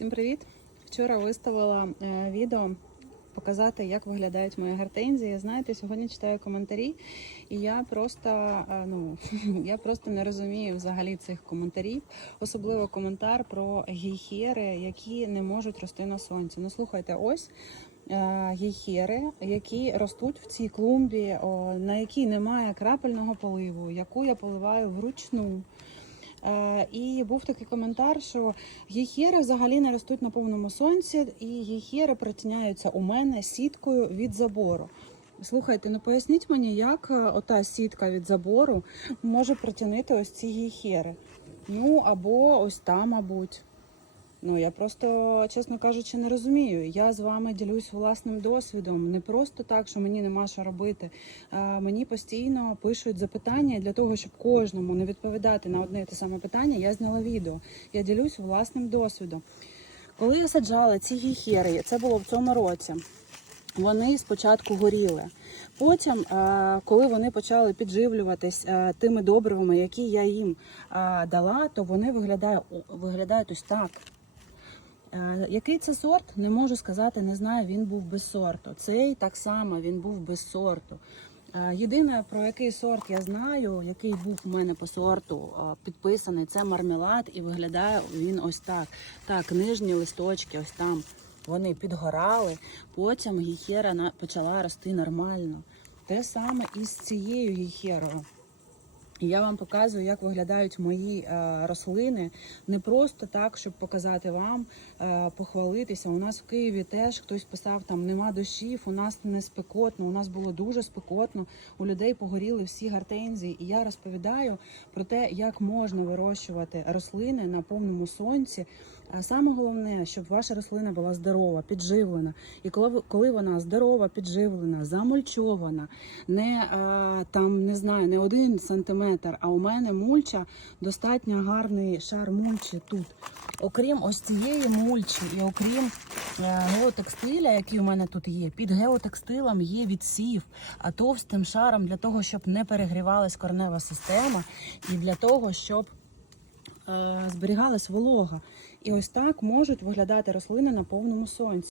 Всім привіт! Вчора виставила е, відео показати, як виглядають мої гортензії. Знаєте, сьогодні читаю коментарі, і я просто е, ну я просто не розумію взагалі цих коментарів, особливо коментар про гейхери, які не можуть рости на сонці. Ну слухайте, ось. е, Гейхери, які ростуть в цій клумбі, на якій немає крапельного поливу, яку я поливаю вручну. Е, І був такий коментар, що гіхери взагалі не ростуть на повному сонці, і гейхери притіняються у мене сіткою від забору. Слухайте, ну поясніть мені, як е, ота сітка від забору може притягнути ось ці гіхери. Ну або ось там, мабуть. Ну я просто, чесно кажучи, не розумію. Я з вами ділюсь власним досвідом. Не просто так, що мені нема що робити. А, мені постійно пишуть запитання для того, щоб кожному не відповідати на одне і те саме питання. Я зняла відео. Я ділюсь власним досвідом. Коли я саджала ці гіхери, це було в цьому році. Вони спочатку горіли. Потім, коли вони почали підживлюватись тими добривами, які я їм дала, то вони виглядають, виглядають ось так. Е, Який це сорт, не можу сказати, не знаю. Він був без сорту. Цей так само він був без сорту. Е, Єдине про який сорт я знаю, який був у мене по сорту е, підписаний, це мармелад, і виглядає він ось так. Так, нижні листочки, ось там вони підгорали. Потім гіхера почала рости нормально. Те саме і з цією гіхерою. І я вам показую, як виглядають мої е, рослини. Не просто так, щоб показати вам, е, похвалитися. У нас в Києві теж хтось писав, там нема дощів, у нас не спекотно, у нас було дуже спекотно. У людей погоріли всі гортензії. І я розповідаю про те, як можна вирощувати рослини на повному сонці. А саме головне, щоб ваша рослина була здорова, підживлена. І коли коли вона здорова, підживлена, замульчована, не а, там не знаю, не один сантиметр, а у мене мульча достатньо гарний шар мульчі тут. Окрім ось цієї мульчі, і окрім е, геотекстиля, який у мене тут є, під геотекстилем є відсів, а товстим шаром для того, щоб не перегрівалась корнева система, і для того, щоб е, зберігалась волога. І ось так можуть виглядати рослини на повному сонці.